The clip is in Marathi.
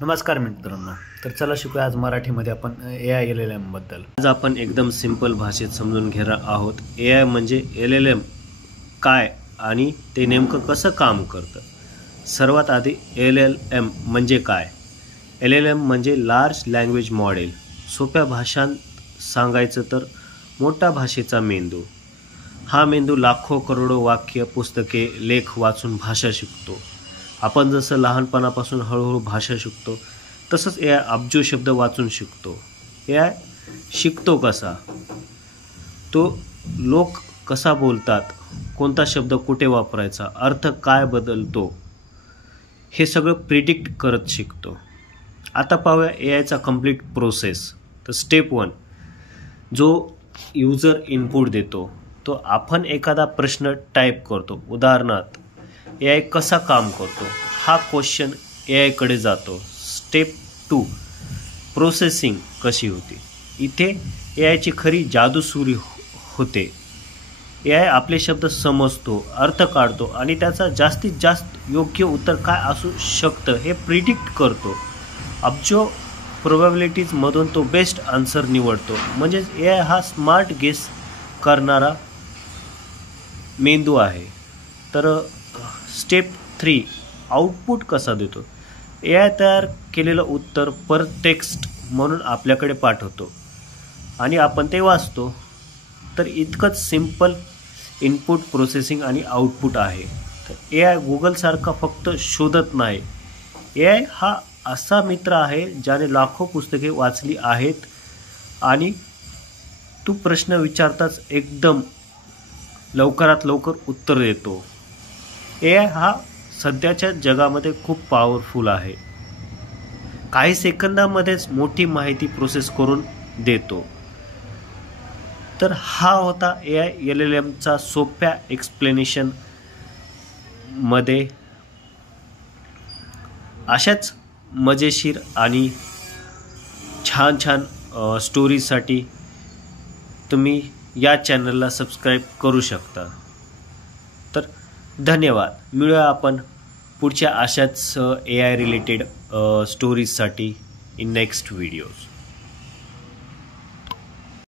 नमस्कार मित्रांनो, तर चला शिकूया आज मराठीमध्ये आपण AI LLM बद्दल। आज आपण एकदम सिंपल भाषेत समजून घेणार आहोत AI म्हणजे LLM काय आणि ते नेमकं कसं काम करतं। सर्वात आधी LLM म्हणजे काय। LLM म्हणजे लार्ज लँग्वेज मॉडेल। सोप्या भाषांत सांगायचं तर मोठा भाषेचा मेंदू। हा मेंदू लाखो करोडो वाक्य, पुस्तके, लेख वाचून भाषा शिकतो। आपण जसं लहानपणापासून हळूहळू भाषा शिकतो तसंच AI अब्जो शब्द वाचून शिकतो। AI शिकतो कसा, तो लोक कसा बोलतात, कोणता शब्द कुठे वापरायचा, अर्थ काय बदलतो, हे सगळं प्रिडिक्ट करत शिकतो। आता पाहूया AIचा कंप्लीट प्रोसेस। तर स्टेप 1, जो यूजर इनपुट देतो, तो आपण एखादा प्रश्न टाईप करतो। उदाहरणार्थ AI कसा काम करतो हा क्वेश्चन AI कडे जातो। स्टेप 2, प्रोसेसिंग कशी होती। इथे AI ची खरी जादू सुरू होते। AI आपले शब्द समजतो, अर्थ काढतो आणि त्याचा जास्तीत जास्त योग्य उत्तर काय असू शकतं हे प्रिडिक्ट करतो। अब्जो प्रोबॅबिलिटीजमधून तो बेस्ट आन्सर निवडतो। म्हणजे AI हा स्मार्ट गेस करणारा मेंदू आहे। तर स्टेप 3, आउटपुट कसा देतो। AI तयार केलेलं उत्तर पर टेक्स्ट म्हणून आपल्याकडे पाठवतो आणि आपण ते वाचतो। तर इतकंच सिंपल इनपुट, प्रोसेसिंग आणि आउटपुट आहे। तर AI गुगलसारखा फक्त शोधत नाही। AI हा असा मित्र आहे ज्याने लाखो पुस्तके वाचली आहेत आणि तू प्रश्न विचारताच एकदम लवकरात लवकर उत्तर देतो। AI हा सध्याच्या जगामध्ये खूप पॉवरफुल आहे। काही सेकंदामध्येच मोठी माहिती प्रोसेस करून देतो। तर हा होता AI LLMचा सोप्या एक्सप्लेनेशन मध्ये। अशाच मजेशीर आणि छान छान स्टोरीजसाठी तुम्ही या चॅनलला सबस्क्राईब करू शकता। तर धन्यवाद। मिळूया आपण पुढच्या अशाच AI रिलेटेड स्टोरीजसाठी इन नेक्स्ट व्हिडिओज।